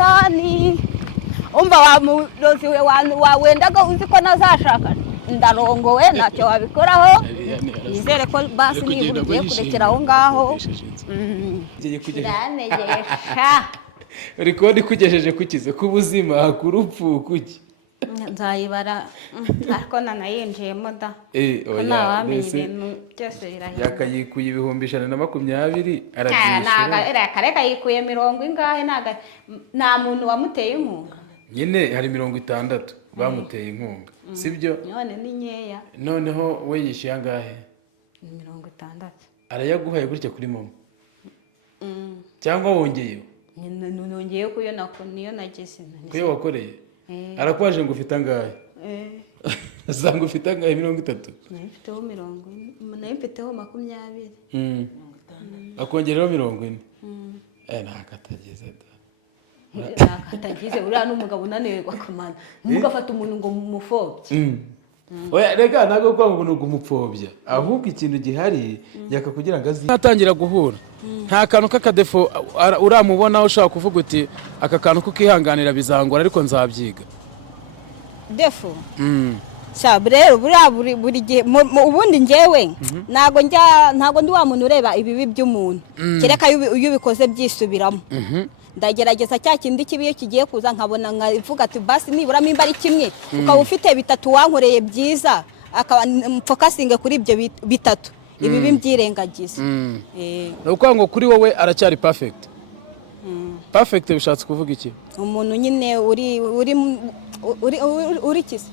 satani umva wa murozi we wawendaga uzi ko nazashaka ndarongowe ntacyo wabikoraho nizere ko basi niba ugiye kurekera aho ngaho ndanegesha uriko ndikugejeje kukize ku buzima ku rupfu kuki nzayibara ariko nanayinjiyemo da oya ibintu byose birahinduka yakayikuye 120 arabyishyura reka yikuye mirongo ingahe nta muntu wamuteye inkunga nyine hari 60 bamuteye inkunga sibyo none ni nkeya noneho we yishyuye angahe 60 arayaguhaye gutya kuri mama cyangwa wongeyeho nongeye kuyo niyo nagize kuyo wakoreye arakwaje ngo ufite angahe zanga ufite angahe 30 nifiteho 40 nifiteho 20 akongereho 40 nakatageze nakatagize uriya n'umugabo unanirwa kumana mugafata umuntu ngo mumufobye oya rega ntabwo kwa ngo umupfobya ahubwo ikintu gihari yaka kugira ngo azi natangira guhura nta kantu k'akadefo uramubona ushaka kuvuga uti aka kantu kukihanganira bizangora ariko nzabyiga defo rero buri gihe ubundi njyewe ntago ndi wa muntu ureba ibibi by'umuntu kereka iyo ubikoze byisubiramo ndagerageza cya kindi kibi iyo kigiye kuza nkabona nkavuga ati basi niburamo imba ari kimwe ukaba ufite 3 wankoreye byiza akaba mfokasinge kuri ibyo 3 ibi mbyirengagiza nuko ngo kuri wowe aracyari perfect perfect bishatse kuvuga iki umuntu nyine uri kisi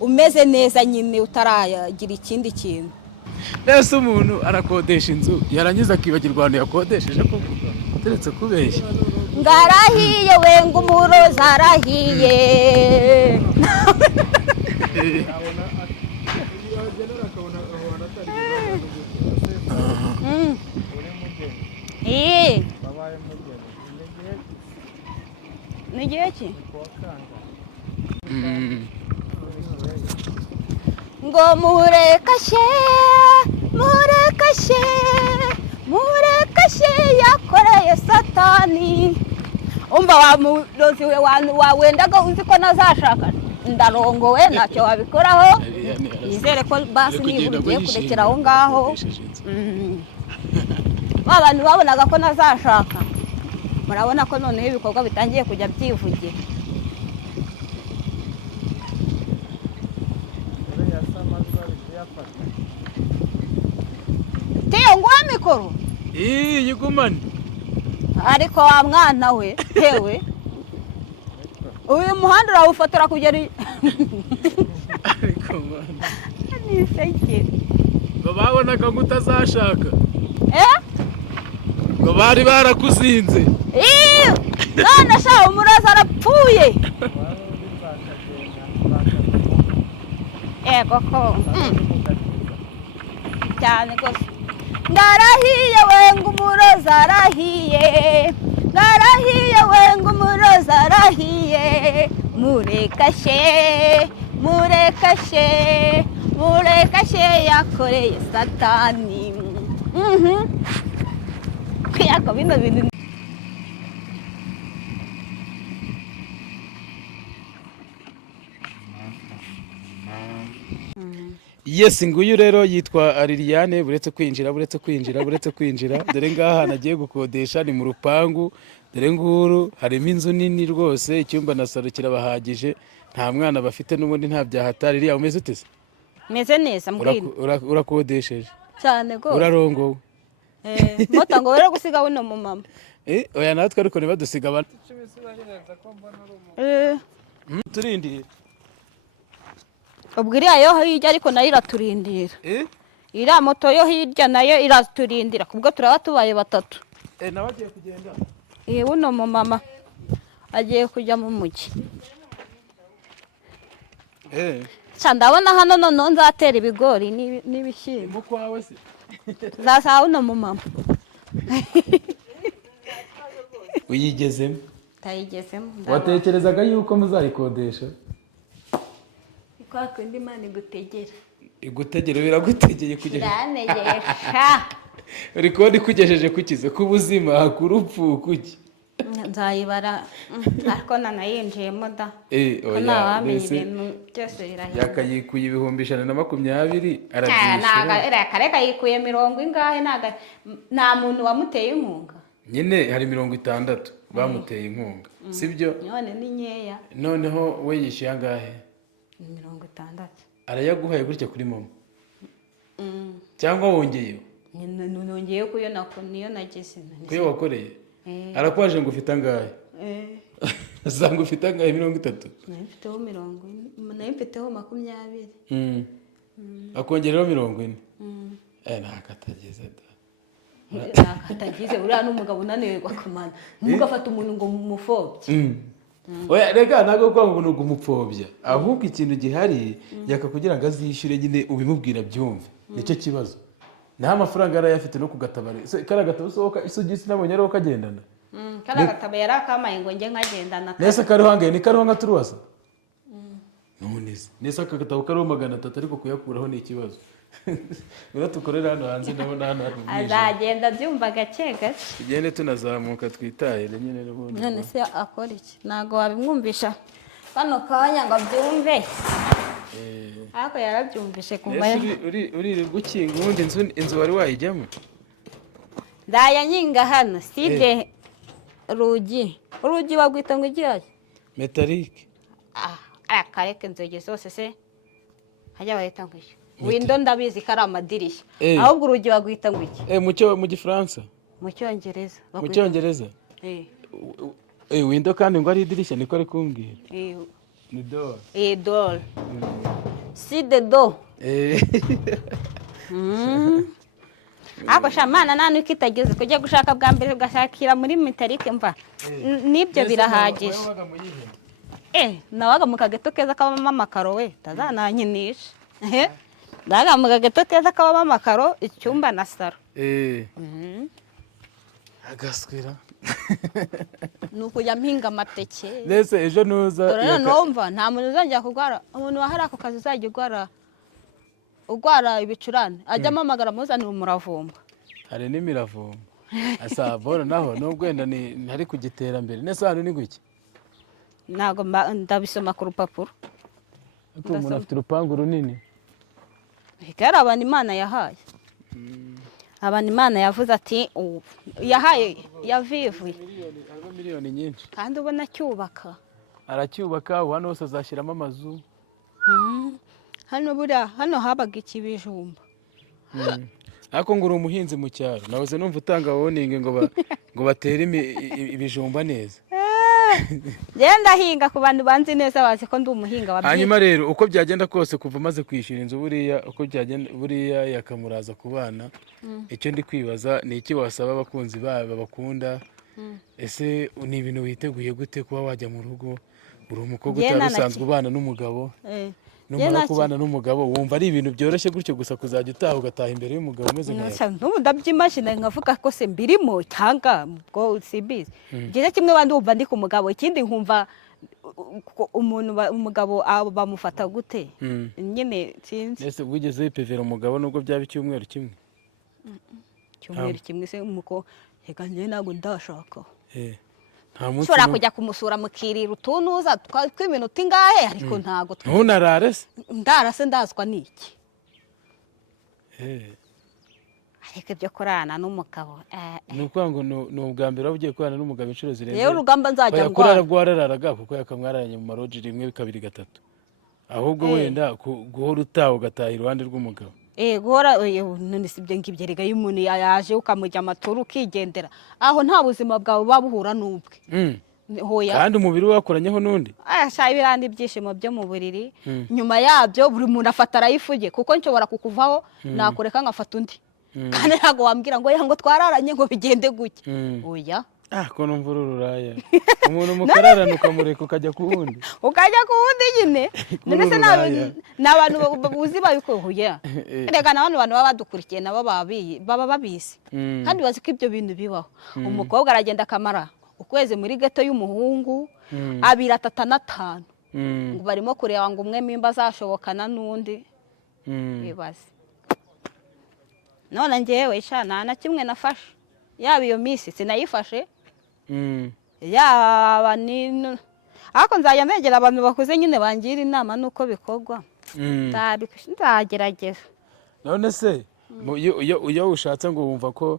umeze neza nyine utaragira ikindi kintu nese umuntu arakodesha inzu yarangiza akibagirwa ahantu yakodesheje ko teretse kubeshya ngarahiye we ngo umurozi arahiye nigiye ki ngo murekashe yakoreye satani umva wa murozi we wawendaga uzi ko nazashaka ndarongowe ntacyo wabikoraho nizere ko basi niba ugiye kurekera aho ngaho abantu babonaga ko nazashaka murabona ko noneho ibikorwa bitangiye kujya byivugira teyo nguha mikoro yigumane ariko wa mwana we hewe uyu muhanda urawufotora kugera ariko mwana niseke ngo babonaga ngo utazashaka ngo bari barakuzinze none sha umurozi arapfuye ego ko cyane gose ngarahiye we ngo umurozi arahiye ngarahiye we ngo umurozi arahiye murekashe yakoreye satani kwiyako bino bintu yes nguyu rero yitwa Ariliane buretse kwinjira dore ngaha nagiye gukodesha ni mu rupangu dore nguru harimo inzu nini rwose icyumba na salo kirabahagije nta mwana bafite n'ubundi nta byahatari iriya umeze utese meze neza mbwino urakodesheje cyane gose urarongowe mota ngo rero gusiga uno mu mama oya natwe ariko niba dusiga abantu turindire ubwo iriya yo hirya ariko nayo iraturindira iriya moto yo hirya nayo iraturindira kubwo turaba tubaye 3 nawe agiye kugenda uno mu mama agiye kujya mu mujyi ndabona hano noneho nzatera ibigori n'ibishyimbo kwawe se zasaha uno mu mama uyigezemo utayigezemo watekerezaga yuko muzayikodesha kwa kundi Imana igutegera biragutegeye kugeza ndanegesha uriko ndikugejeje kukize ku buzima ku rupfu kuki nzayibara ariko nanayinjiyemo da ko oya ntawamenya mbese ibintu byose birahinduka. yakayikuye ibihumbi 120 ntago arabyishyura reka yikuye mirongo ingahe nta muntu wamuteye inkunga nyine hari 60 bamuteye inkunga sibyo none ni nkeya noneho we yishyuye angahe 60 arayaguhaye gutya kuri momo cyangwa wongeyeho nongeyeho kuyo niyo nagize kuyo wakoreye arakwaje ngo ufite angahe asanga ufite angahe 30 nayifiteho 40 nayifiteho 20 akongeraho 40 nakatageze da nakatagize uriya n'umugabo unaniwe akamana ntugafata umuntu ngo mumufobye oya reka ntabwo kwanga ngo umupfobya ahubwo ikintu gihari yakakugira ngo azishyure nyine ubimubwira byumve nicyo kibazo nta mafaranga yarayafite no kugatabara karagatabo sohoka isugi sinabonye ariho kagendana karagatabo yari akamaye ngo njye nkagendana nese kariho hangaye ni kariho nka turuwasa nese akagatabo kariho 300 ariko kuyakuraho ni ikibazo rero tukorera hano hanze ndabona hano hari umwijima azagenda byumva gake gake tugende tunazamuka twitahire nyine n'ubundi none se akora iki ntabwo wabimwumvisha kano kanya ngo abyumve ariko yarabyumvishe kumva uri gukinga ubundi inzu wari wayijyamo ndaya nyinga hano side urugi bagwita ngo igiraye metalike akareka inzugi zose se hajya bahita ngo iki windo ndabizi ko ari amadirishya ahubwo urugi bagwita ngo iki mu gifaransa mu cyongereza mu cyongereza windo kandi ngo ari idirishya niko ari kumbwira ni door door si de do ako shamana nani ukitageze kujya gushaka bwa mbere ugashakira muri metalike mva nibyo birahagije nawaga mu kageto keza kabamo amakaro we tazananyinisha ndaga mu kageto keza kabamo amakaro icyumba na saro agaswira nukujya mpinga amateke nese ejo nuza dore numva nta muntu uzajya kugwara umuntu wahari ako kazi uzajya ugwara ibicurane ajya amamagara muzanira umuravumba hari n'imiravumba asabora naho nubwo wenda ntari ku giterambere nese hano ni guki ntago ndabisoma ku rupapuro umuntu afite urupangu runini hari abantu Imana yahaye abantu Imana yavuze ati yahaye yavivuye miliyoni nyinshi kandi ubona cyubaka aracyubaka hano hose azashyiramo amazu hano habaga ikibijumba ariko ngo uri umuhinzi mu cyaro nahoze numva utanga woninge ngo batere ibijumba neza genda hinga ku bantu banzi neza bazi ko ndi umuhinga wabyize hanyuma rero uko byagenda kose kuva maze kwishyura inzu uko byagenda buriya yakamuraza ku bana icyo ndi kwibaza ni iki wasaba abakunzi babo bakunda ese ni ibintu witeguye gute kuba wajya mu rugo uri umukobwa utari usanzwe ubana n'umugabo numara kubana n'umugabo wumva ari ibintu byoroshye gutyo gusa kuzajya utaha ugataha imbere y'umugabo umeze neza n'ubu ndabyimashina nkavuga ko se mbirimo cyangwa ubwo sibizi byiza kimwe wandi wumva ndi ku mugabo ikindi nkumva umugabo bamufata gute nyine sinzi ese wigeze wipevera umugabo nubwo byaba icyumweru kimwe se umuko reka njye ntabwo ndashaka nta munsi ushobora kujya kumusura mukirira utunuza tw'iminota ingahe ariko ntabwo ntunarare se ndarase ndazwa n'iki ariko ibyo kurana n'umugabo ni ukuvuga ngo ni ubwa mbere waba ugiye kurana n'umugabo inshuro zirenze rero urugamba nzajya ngo kurara bwarararaga kuko yakamwararanye mu maroji 1 2 3 ahubwo wenda guhora utaha ugataha iruhande rw'umugabo guhora none si ibyo ngibyo rega iyo umuntu yaje ukamujya amaturu ukigendera aho nta buzima bwawe buba buhura n'ubwe kandi umubiri wakoranyeho n'undi ibirandi ibyishimo byo mu buriri nyuma yabyo buri muntu afata arayifuge kuko nshobora kukuvaho nakureka nkafata undi kandi ntabwo wambwira ngo ngo twararanye ngo bigende gutya oya ko numva ururaya umuntu mukararana ukamureka ukajya ku wundi nyine ndetse n'abantu buzi babikuhuye reka n'abantu baba badukurikiye nabo baba babizi kandi bazi ko ibyo bintu bibaho umukobwa aragenda akamara ukwezi muri geto y'umuhungu 2, 3, 5 ngo barimo kureba ngo umwe mimba azashobokana n'undi bibaze none njyewe nta na kimwe nafashe yaba iyo minsi sinayifashe yaba ariko nzajya ndegera abantu bakuze nyine bangira inama nuko bikorwa. Nzagerageza. none se iyo ushatse ngo wumva ko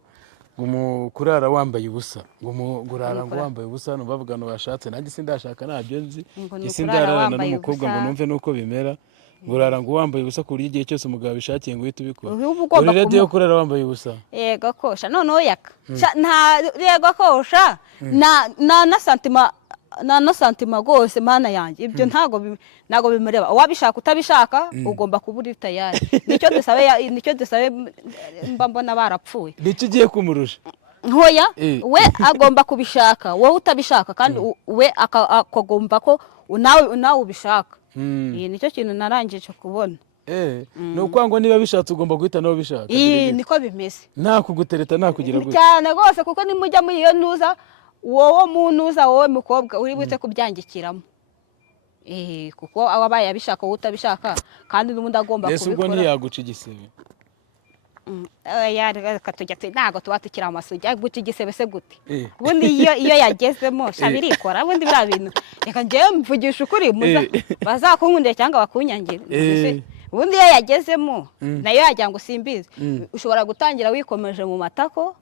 kurara wambaye ubusa ngo urara ngo wambaye ubusa bavuga ngo washatse nanjye sindashaka ntabyo nzi sindararana n'umukobwa ngo numve nuko bimera ngo urara ngo wambaye ubusa ku buryo igihe cyose umugabo abishakiye ngo uhite ubikora uri ready yo kurara wambaye ubusa yego kosha noneho yaka yego kosha na santima rwose mana yanjye ibyo ntago bimureba wabishaka utabishaka ugomba kuba uri tayari nicyo dusabe mba mbona barapfuye nicyo ugiye kumurusha ntoya we agomba kubishaka wowe utabishaka kandi we akagomba ko nawe ubishaka nicyo kintu narangije kubona ni ukuvuga ngo niba bishatse ugomba guhita nawe bishaka niko bimeze nta kugutereta nta kugira gutya cyane rwose kuko nimujya muri iyo ntuza wowe munuza wowe mukobwa uri bute kubyangikiramo kuko ababaye abishaka wowe utabishaka kandi n'ubundi agomba kubikora ubwo ntiyaguca igisebe ntabwo tuba tukiri amasugi guca igisebe se gute ubundi iyo yagezemo birikora ubundi biriya bintu reka njyewe mvugisha ukuri bazakunkundira cyangwa bakunyangire ubundi iyo yagezemo nayo yagira ngo simbizi ushobora gutangira wikomeje mu matako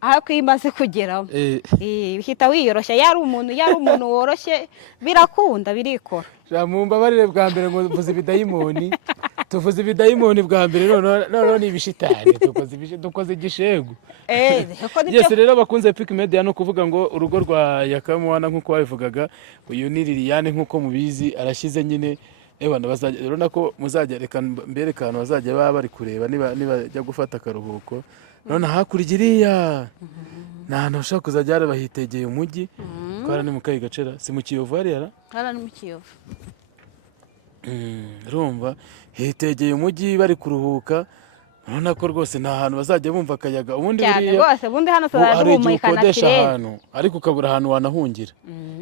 ariko iyo imaze kugeramo uhita wiyoroshya yari umuntu woroshye birakunda birikora mumbabarire bwa mbere ngo mvuze ibidayimoni tuvuze ibidayimoni bwa mbere noneho ni ibishitani dukoze igishegu yose rero bakunze Epic Media no kuvuga ngo urugo rwa Yakamuwana nk'uko babivugaga uyu ni Liliane nk'uko mubizi arashyize nyine urabona ko muzajya reka mbereka ahantu bazajya baba bari kureba nibajya gufata akaruhuko none hakurya iriya ni ahantu hashobora kuzajya hari bahitegeye umujyi ko hara ni mu kayi gacera si mu Kiyovu hariya hara ni mu Kiyovu urumva hitegeye umujyi bari kuruhuka urabona ko rwose nta hantu bazajya bumva akayaga ubundi hano tuzajya ukodesha ahantu ariko ukabura ahantu wanahungira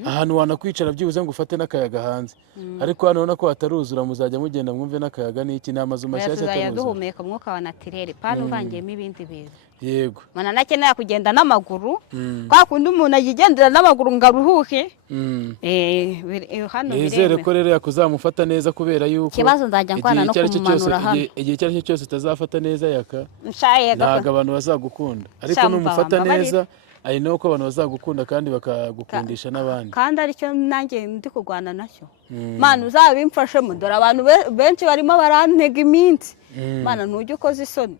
ahantu wanakwicara byibuze ngo ufate n'akayaga hanze ariko hano ubona ko hataruzura muzajya mugenda mwumve n'akayaga n'iki ni amazu mashyashya tuzajya duhumeka umwuka wa natirere pani uvangiyemo ibindi bintu yego mana nakenera kugenda n'amaguru kwa kundi umuntu ayigendera n'amaguru ngo aruhuke nizere ko rero yakuzamufata neza kubera yuko ikibazo nzajya nkwana no kumumanura hano igihe icyo ari cyo cyose utazafata neza yaka ntabwo abantu bazagukunda ariko numufata neza ari nuko abantu bazagukunda kandi bakagukundisha n'abandi kandi aricyo nanjye ndi kurwana nacyo mana uzabimfashemo dore abantu benshi barimo barantega iminsi mana ntujye ukoze isoni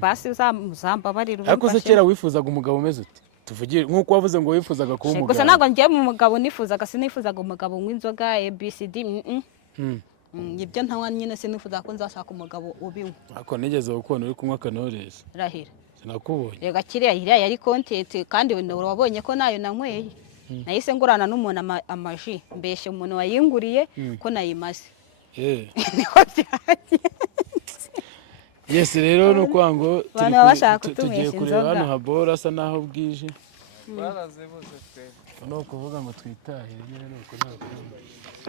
basi uzambabarira ariko se kera wifuzaga umugabo umeze ute tuvugire nk'uko wavuze ngo wifuzaga kuba umugabo gusa ntabwo ngiye mu mugabo sinifuzaga umugabo w'inzoga ABCD ibyo ntawa nyine sinifuzaga ko nzashaka umugabo ubinywa ariko nigeze gukubona uri kunywa Knowless rahira sinakubonye rega kiriya yari content kandi wabonye ko nayo nanyweye nahise ngurana n'umuntu amaji mbeshe umuntu wayinguriye ko nayimaze niko byagenze yes rero no kwango tugiye kureba hano habora asa naho bwije barazebuze twe no kuvuga ngo twitahire nyine nuko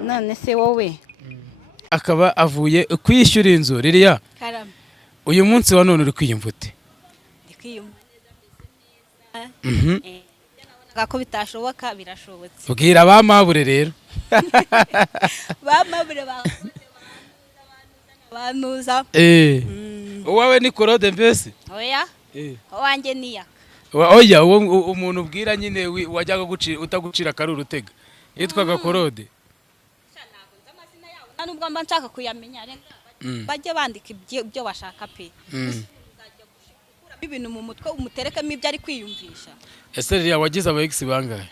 none se wowe akaba avuye kwishyura inzu Liliya uyu munsi wa none uri kwiyumva ute ko bitashoboka birashobotse ubwira abamabure rero bamabure banuza uwawe ni Claude mbese oya wanjye niya oya umuntu ubwira nyine wajyaga utagucira akaruru utega yitwaga Claude nubwo mba nshaka kuyamenya bajye bandika ibyo bashaka pe ibintu mu mutwe umuterekamo ibyo ari kwiyumvisha ese Liliya wagize aba ex bangahe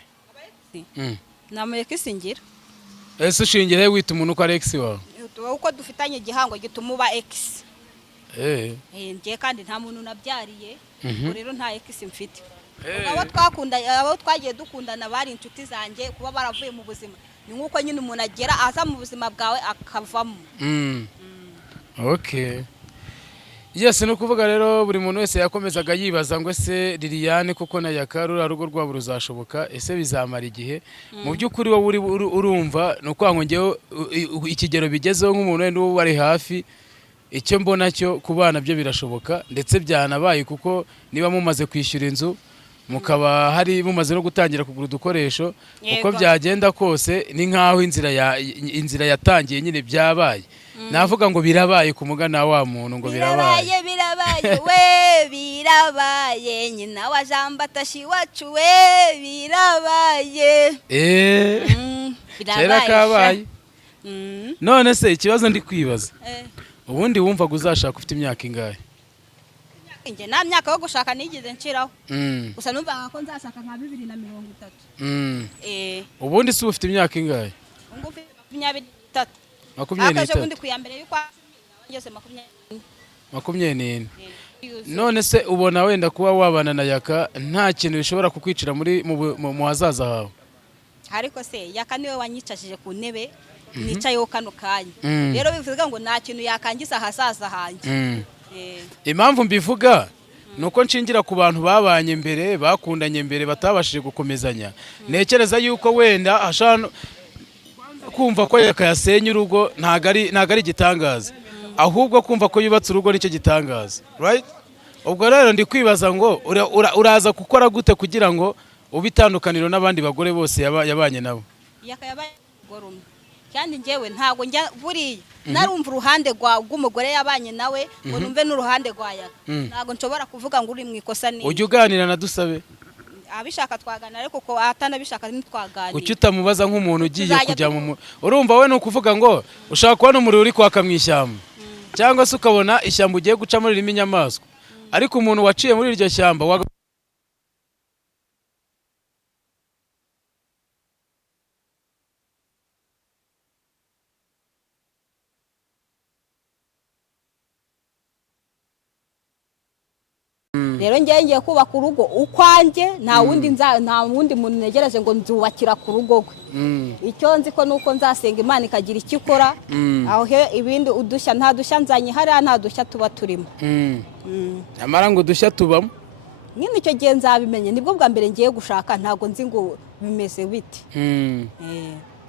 namu ex ngira ese ushingiye wita umuntu ko ari ex wawe uko dufitanye igihango gituma uba ex ngiye kandi nta muntu nabyariye rero nta ex mfite abo twagiye dukundana bari inshuti zanjye kuba baravuye mu buzima ni nk'uko nyine umuntu agera aza mu buzima bwawe akavamo okay yes no kuvuga rero buri muntu wese yakomezaga yibaza ngo ese Liliane kuko na Yakarura rugo rwabo ruzashoboka ese bizamara igihe mu by'ukuri wowe urumva no kwango ngewe ikigero bigezeho nk'umuntu wenda uwo bari hafi icyo mbona cyo kubana byo birashoboka ndetse byanabaye kuko niba mumaze kwishyura inzu mukaba hari mumaze no gutangira kugura udukoresho Yego. uko byagenda kose ni nkaho inzira yatangiye nyine byabaye navuga ngo birabaye ku mugana wa muntu ngo birabaye birabaye we birabaye nyina wa Jambo atashi wacu we birabaye kera kabaye none se ikibazo ndi kwibaza ubundi wumvaga uzashaka ufite imyaka ingahe Inje nta myaka yo gushaka nigeze nshiraho gusa numvaga ko nzashaka nka 2030 ubundi se ufite imyaka ingahe ngufi 23 makumyabiri ubundi kuyambere yuko ngeze 24 none se ubona wenda kuba wabana na Yaka nta kintu bishobora kukwicira muri mu hazaza hawe ariko se Yaka niwe wanyicashije ku ntebe nicayeho kano kanya rero bivuga ngo nta kintu yakangisa hasaza hanje impamvu mbivuga nuko nshingira ku bantu babanye mbere bakundanye mbere batabashije gukomezanya nekereza yuko wenda ashano kumva ko yakayasenya urugo ntago ari igitangaza ahubwo kumva ko yubatse urugo nicyo gitangaza right ubwo rero ndi kwibaza ngo uraza gukora gute kugira ngo ubitandukaniro n'abandi bagore bose yabanye nabo Yakayabaye gorume kandi njyewe ntago njya buriya narumva uruhande rw'umugore yabanye nawe ngo numve n'uruhande rwa Yaka ntago nshobora kuvuga ngo uri mu ikosa ni ujye uganira na Dusabe abishaka twagana ariko ko atanabishaka ntitwaganira ucyo utamubaza nk'umuntu ugiye kujya mu urumva we nukuvuga ngo ushaka kubona umuriro uri kwaka mu ishyamba cyangwa se ukabona ishyamba ugiye gucamo ririmo inyamaswa ariko umuntu waciye muri iryo shyamba rero ngiye kubaka urugo ukwanjye nta wundi muntu negereje ngo nzubakira ku rugo rwe icyo nzi ko nuko nzasenga Imana ikagira icyo ikora aho ibindi udushya nta dushya nzanye hariya nta dushya tuba turimo amara ngo udushya tubamo nyine icyo gihe nzabimenye nibwo bwa mbere ngiye gushaka ntago nzi ngo bimeze biti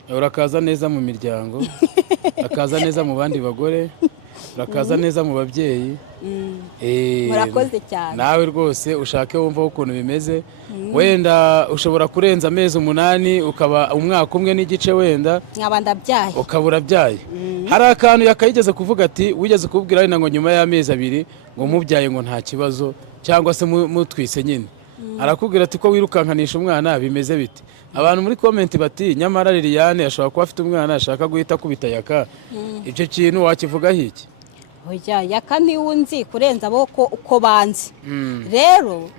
urakaza neza mu miryango urakaza neza mu bandi bagore urakaza neza mu babyeyi murakoze cyane nawe rwose ushake wumva ukuntu bimeze wenda ushobora kurenza amezi 8 ukaba umwaka umwe n'igice wenda nkaba ndabyaye ukaba urabyaye hari akantu yakayigeze kuvuga ati wigeze kubwira wenda ngo nyuma y'amezi 2 ngo mubyaye ngo nta kibazo cyangwa se mutwise nyine arakubwira ati ko wirukankanisha umwana bimeze bite abantu muri comment bati nyamara Liliane ashobora kuba afite umwana ashaka guhita kubita Yaka icyo kintu wakivugaho iki oya Yaka niwunzi kurenza boko uko banzi rero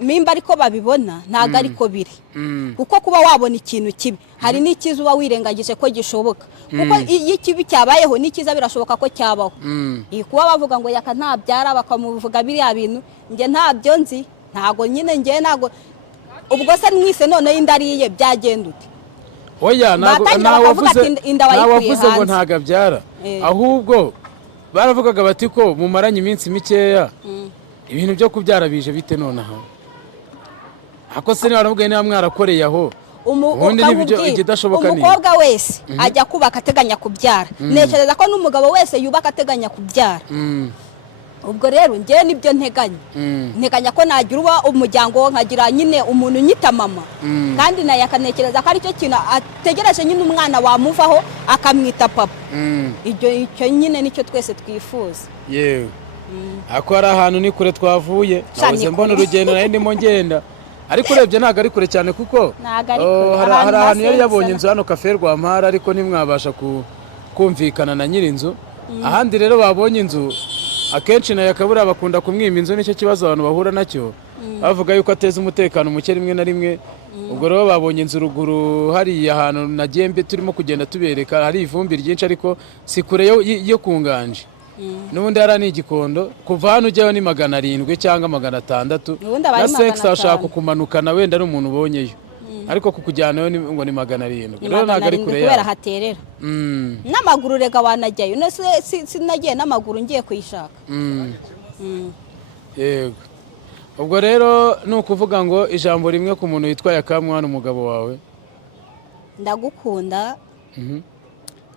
mimba ariko babibona ntago ariko biri kuko kuba wabona ikintu kibi hari n'ikiza uba wirengagije ko gishoboka kuko iyo ikibi cyabayeho n'ikiza birashoboka ko cyabaho kuba bavuga ngo Yaka ntabyara bakamuvuga biriya bintu nge ntabyo nzi ntago nyine nge ntago ubwo se mwise none indariye byagenda ute oya nawavuze ngo ntago abyara ahubwo baravugaga bati ko mumaranye iminsi mikeya ibintu byo kubyara bije bite nonaha ako se ni baravuga niba mwarakoreye aho ubundi igidashoboka ni umukobwa wese ajya kubaka ateganya kubyara nekereza ko n'umugabo wese yubaka ateganya kubyara ubwo rero ngewe nibyo nteganya ko nagira uba umuryango nkagira nyine umuntu nyita mama kandi naye akanekereza ko aricyo kintu ategereje nyine umwana wamuvaho akamwita papa icyo nyine nicyo twese twifuza yewe ako hari ahantu ni kure twavuye nahoze mbona urugendo nayo ndimo ngenda ariko urebye ntabwo ari kure cyane kuko hari ahantu yari yabonye inzu hano Cafe Rwampara ariko ntimwabasha kumvikana na nyir'inzu ahandi rero babonye inzu akenshi nayo akabura bakunda kumwima inzu nicyo kibazo abantu bahura nacyo bavuga yuko ateza umutekano muke rimwe na rimwe ubwo rero babonye inzu ruguru hari ahantu nagiye mbe turimo kugenda tubereka hari ivumbi ryinshi ariko si kure yo kunganje n'ubundi hari n'igikondo kuva hano ujyayo ni 700 cyangwa 600 na sex ashaka kumanukana wenda ari umuntu ubonyeyo ariko kukujyanayo ngo ni 700 rero ntago ari kure kubera haterera n'amaguru rega wanajyayo no sinagiye n'amaguru ngiye kuyishaka yego ubwo rero ni ukuvuga ngo ijambo rimwe ku muntu witwa Yaka mwana umugabo wawe ndagukunda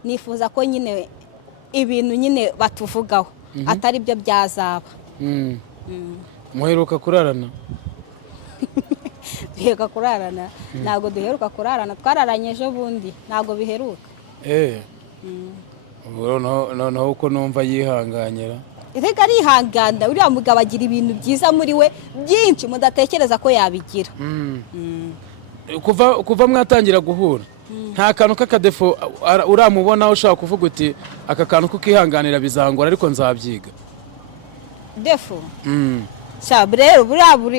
nifuza ko nyine ibintu nyine batuvugaho atari byo byazaba muheruka kurarana duheruka kurarana ntabwo duheruka kurarana twararanye ejo bundi ntabwo biheruka noneho uko numva yihanganyira reka arihangana uriya mugabo agira ibintu byiza muri we byinshi mudatekereza ko yabigira kuva mwatangira guhura nta kantu k'akadefo uramubona ushaka kuvuga uti aka kantu kukihanganira bizangora ariko nzabyiga defo rero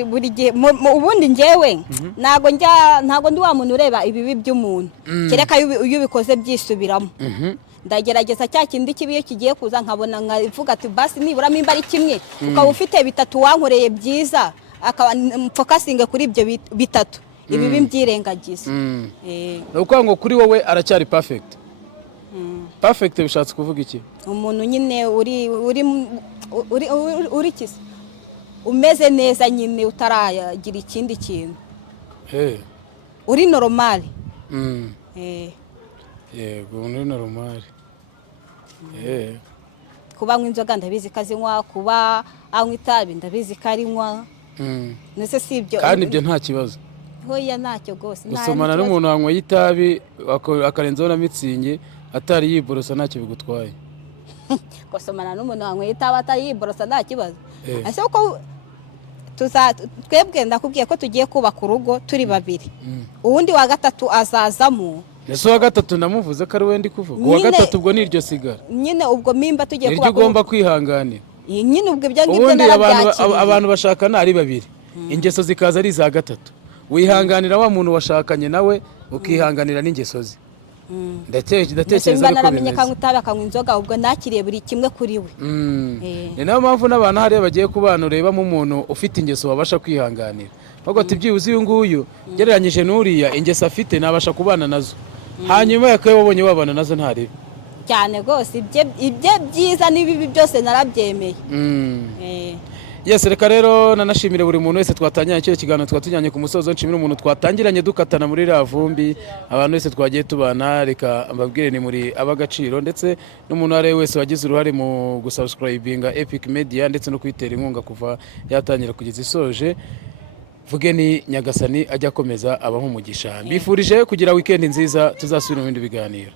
buri gihe ubundi njyewe ntabwo ndi wa muntu ureba ibibi by'umuntu kereka iyo ubikoze byisubiramo ndagerageza cya kindi kibi iyo kigiye kuza nkabona nkavuga ati basi niburamo imba ari kimwe ukaba ufite bitatu wankoreye byiza akaba mfokasinge kuri ibyo bitatu ibibi mbyirengagiza ni ukuvuga ngo kuri wowe aracyari perfect perfect bishatse kuvuga iki umuntu nyine uri kisa umeze neza nyine utaragira ikindi kintu uri normal yego uri normal kuba anywa inzoga ndabizi ko azinywa kuba anywa itabi ndabizi ko arinywa ndetse si ibyo kandi ibyo nta kibazo hoya ntacyo rwose gusomana n'umuntu wanyweye itabi akarenzaho na mitsingi atari yiborosa ntacyo bigutwaye gusomana n'umuntu wanyweye itabi atari yiborosa nta kibazo ese uko twebwe ndakubwiye ko tugiye kubaka urugo turi babiri uwundi wa gatatu azazamo ese uwa gatatu namuvuze ko ari we ndi kuvuga uwa gatatu ubwo ni iryo sigara nyine ubwo mimba tugiye kubaka niryo ugomba kwihanganira nyine ubwo ibyo ngibyo narabyakiriye abantu bashakana ari babiri ingeso zikaza ari iza gatatu wihanganira wa muntu washakanye nawe ukihanganira n'ingeso ze ndatekereza ko naramenye ko anywa itabi akanywa inzoga ubwo nakiriye buri kimwe kuri we ni nayo mpamvu n'abantu hariya bagiye kubana urebamo umuntu ufite ingeso wabasha kwihanganira bavuga ati byibuze uyu nguyu ugereranyije n'uriya ingeso afite nabasha kubana nazo hanyuma yakaye wabonye wabana nazo ntarebe cyane rwose ibye byiza n'ibibi byose narabyemeye yesi reka rero nanashimire buri muntu wese twatangiranye kino kiganiro twatujyanye ku musozo nshimire umuntu twatangiranye dukatana muri ravumbi abantu wese twagiye tubana reka mbabwire ni muri ab'agaciro ndetse n'umuntu uwo ari we wese wagize uruhare mu gusubscribinga Epic Media ndetse no kwitera inkunga kuva yatangira kugeza isoje vuge ni Nyagasani ajya akomeza abaho umugisha mbifurije kugira weekend nziza tuzasubira mu bindi biganiro